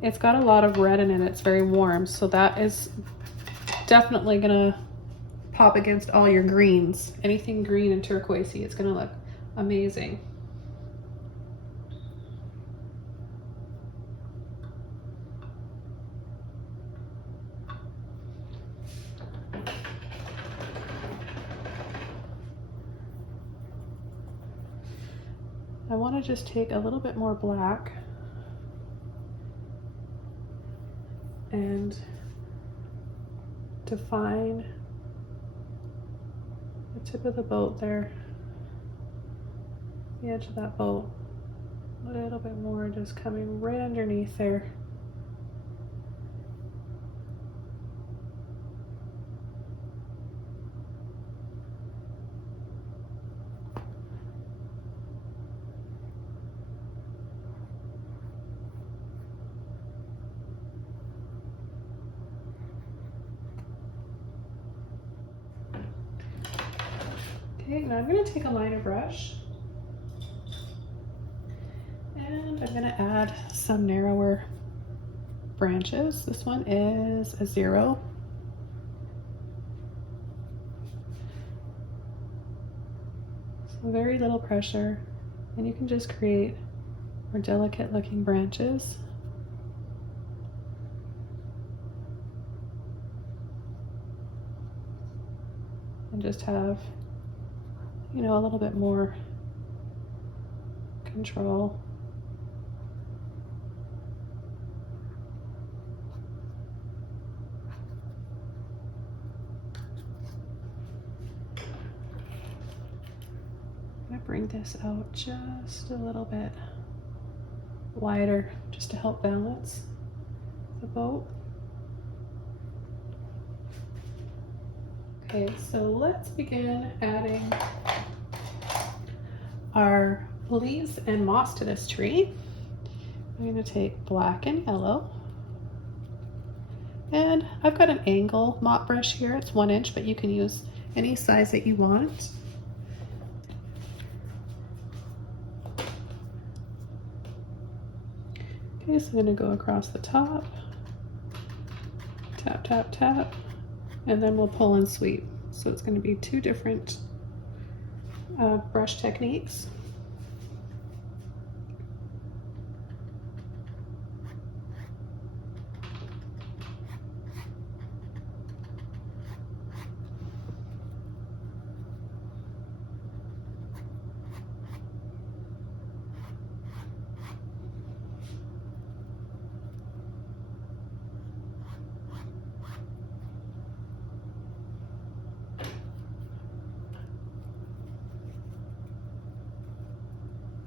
It's got a lot of red in it. It's very warm, so that is definitely gonna pop against all your greens. Anything green and turquoisey, it's gonna look amazing. I want to just take a little bit more black and define the tip of the boat there, the edge of that boat, a little bit more just coming right underneath there. Okay, now I'm going to take a liner brush and I'm going to add some narrower branches. This one is a 0. So very little pressure, and you can just create more delicate looking branches. And just have, you know, a little bit more control. I'm gonna bring this out just a little bit wider, just to help balance the boat. Okay, so let's begin adding our leaves and moss to this tree. I'm going to take black and yellow, and I've got an angle mop brush here. It's 1 inch, but you can use any size that you want. Okay, so I'm going to go across the top, tap, tap, tap, and then we'll pull and sweep. So it's going to be 2 different brush techniques.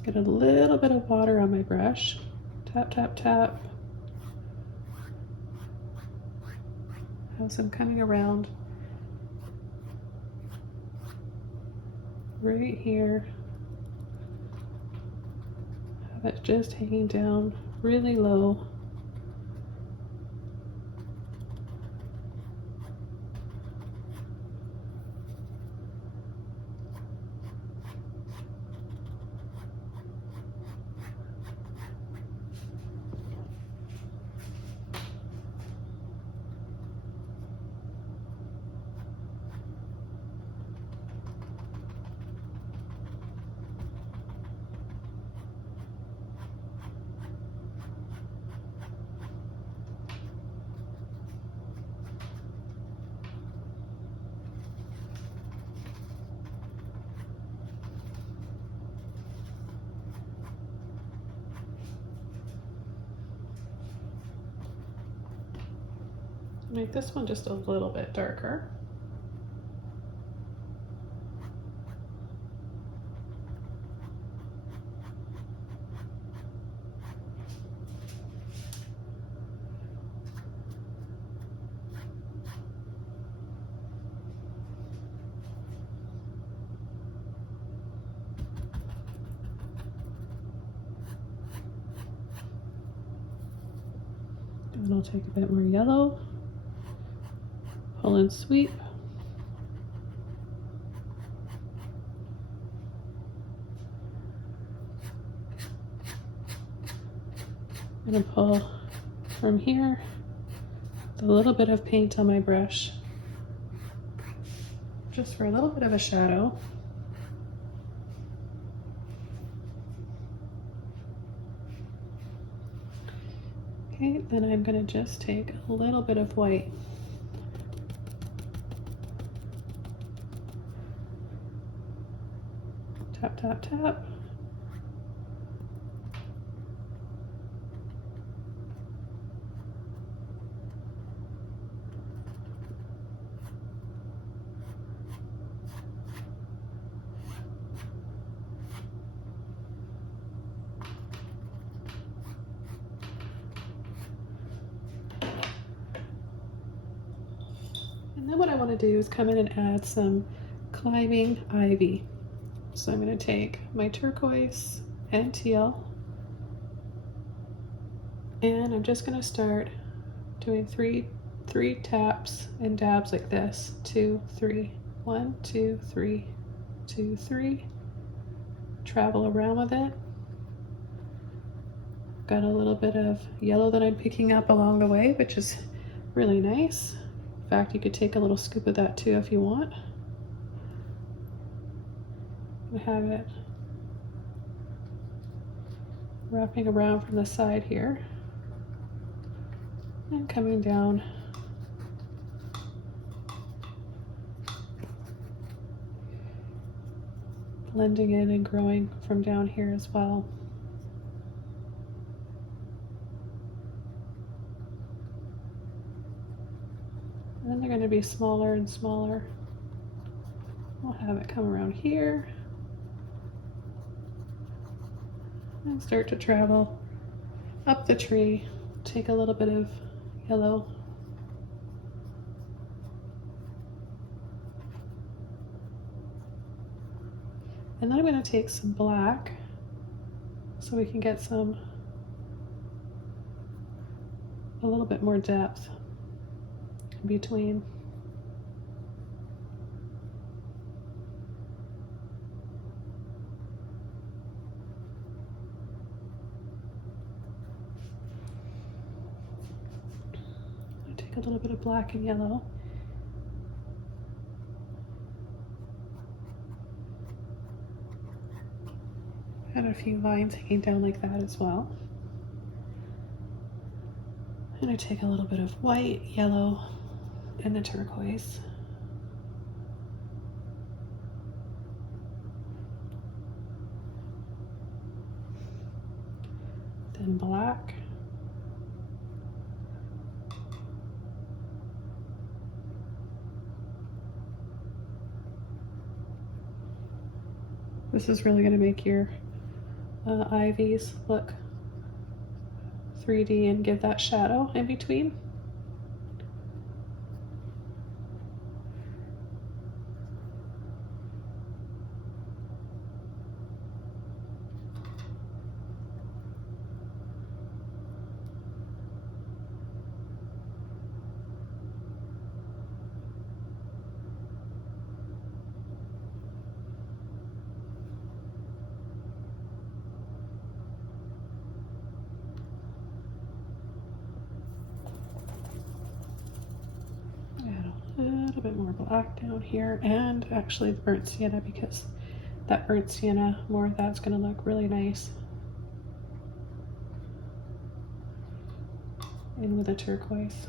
Get a little bit of water on my brush. Tap, tap, tap. As I'm coming around right here, have it just hanging down really low. Make this one just a little bit darker. And I'll take a bit more yellow. Pull and sweep. I'm gonna pull from here with a little bit of paint on my brush, just for a little bit of a shadow. Okay, then I'm going to just take a little bit of white. Tap, tap, tap. And then what I want to do is come in and add some climbing ivy. So I'm going to take my turquoise and teal, and I'm just going to start doing three taps and dabs like this. 2, 3, 1, 2, 3, 2, 3. Travel around with it. Got a little bit of yellow that I'm picking up along the way, which is really nice. In fact, you could take a little scoop of that too if you want. And have it wrapping around from the side here and coming down. Blending in and growing from down here as well. And then they're going to be smaller and smaller. We'll have it come around here and start to travel up the tree. Take a little bit of yellow. And then I'm going to take some black so we can get a little bit more depth in between. I take a little bit of black and yellow. And a few lines hanging down like that as well. And I take a little bit of white, yellow, and the turquoise. Then black. This is really going to make your ivies look 3D and give that shadow in between. A little bit more black down here, and actually the burnt sienna, because that burnt sienna, more of that's going to look really nice in with a turquoise.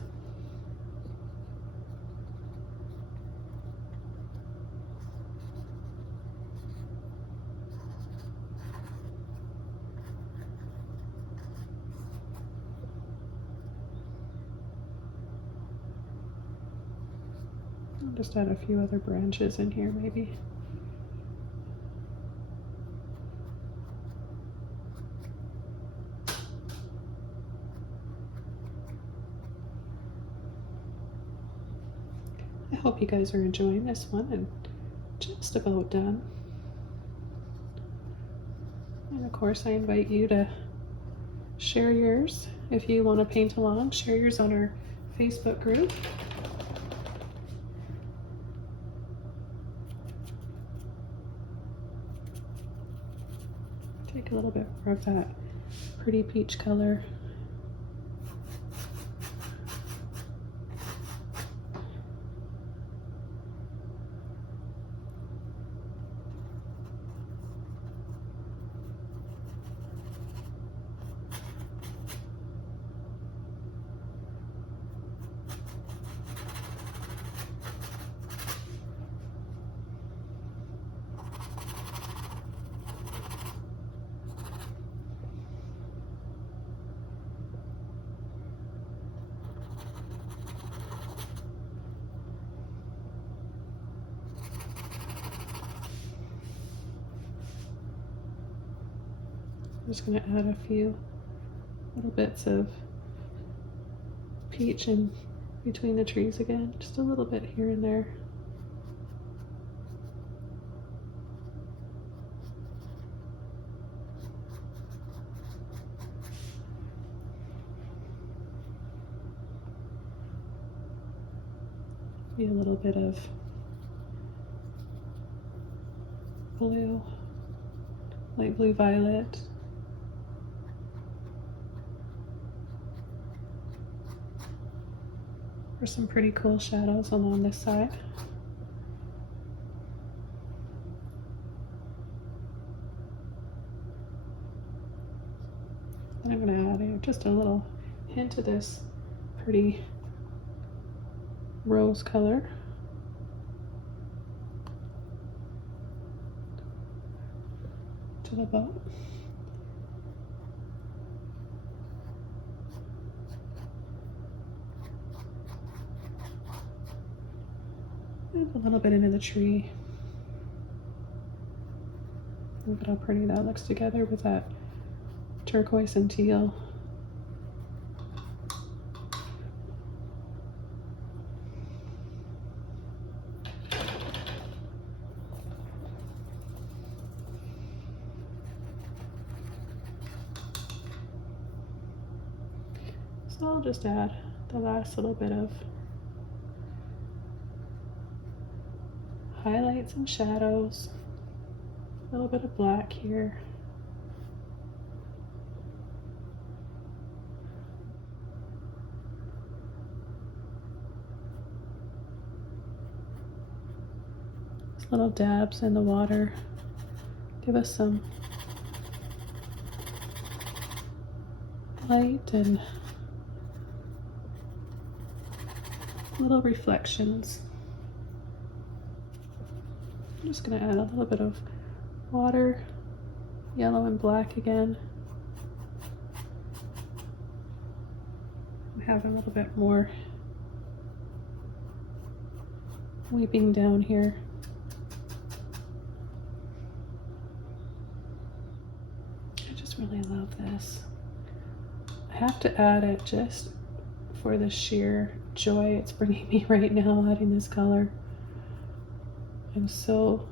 I'll just add a few other branches in here maybe. I hope you guys are enjoying this one, and just about done. And of course I invite you to share yours. If you want to paint along, share yours on our Facebook group. Take a little bit more of that pretty peach color. just going to add a few little bits of peach in between the trees again, just a little bit here and there. Be a little bit of blue, light blue violet. For some pretty cool shadows along this side. And I'm going to add just a little hint of this pretty rose color. To the boat. And a little bit into the tree. Look at how pretty that looks together with that turquoise and teal. So I'll just add the last little bit of highlights and shadows, a little bit of black here. Just little dabs in the water, give us some light and little reflections. I'm just going to add a little bit of water, yellow and black again. I have a little bit more weeping down here. I just really love this. I have to add it just for the sheer joy it's bringing me right now, adding this color. I'm so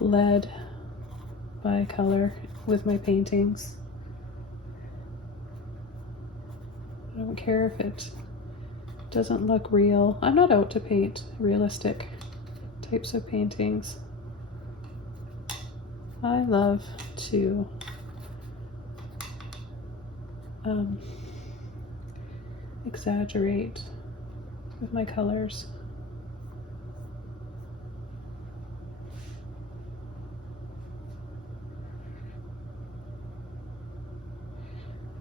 led by color with my paintings. I don't care if it doesn't look real. I'm not out to paint realistic types of paintings. I love to exaggerate with my colors.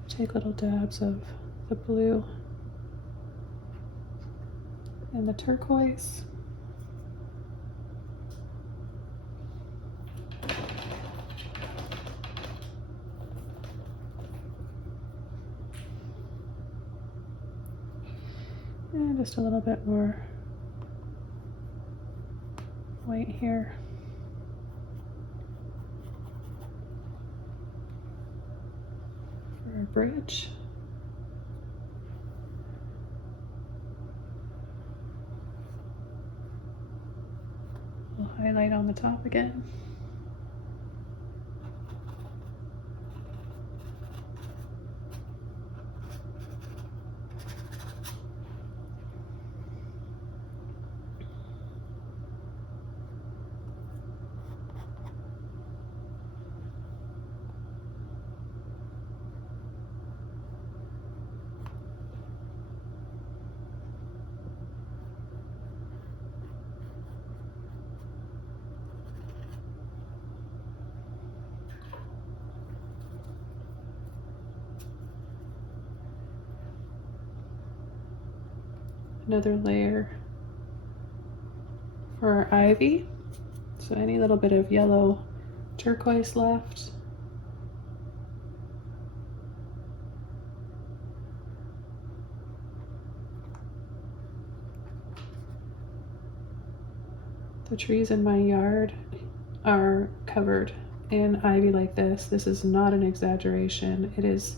Take little dabs of the blue and the turquoise. And just a little bit more white here. For our bridge. We'll highlight on the top again. Another layer for our ivy. So any little bit of yellow turquoise left. The trees in my yard are covered in ivy like this. This is not an exaggeration. It is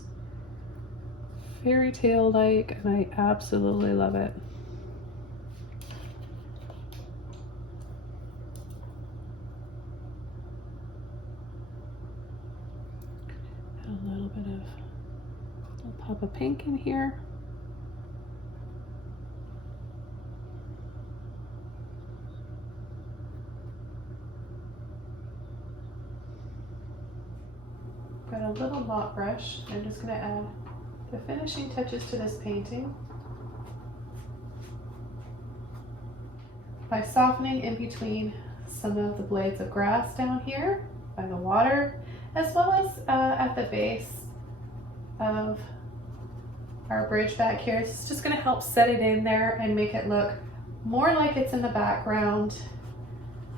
fairy tale like, and I absolutely love it. A little bit of a pop of pink in here. Got a little mop brush. I'm just going to add the finishing touches to this painting by softening in between some of the blades of grass down here by the water, as well as at the base of our bridge back here. This is just going to help set it in there and make it look more like it's in the background,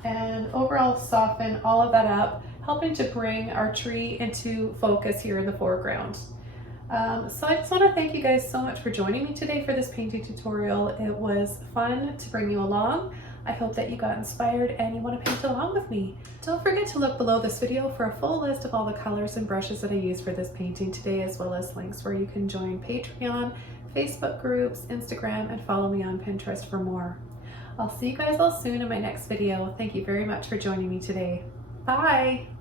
and overall soften all of that up, helping to bring our tree into focus here in the foreground. So I just want to thank you guys so much for joining me today for this painting tutorial. It was fun to bring you along. I hope that you got inspired and you want to paint along with me. Don't forget to look below this video for a full list of all the colors and brushes that I used for this painting today, as well as links where you can join Patreon, Facebook groups, Instagram, and follow me on Pinterest for more. I'll see you guys all soon in my next video. Thank you very much for joining me today. Bye!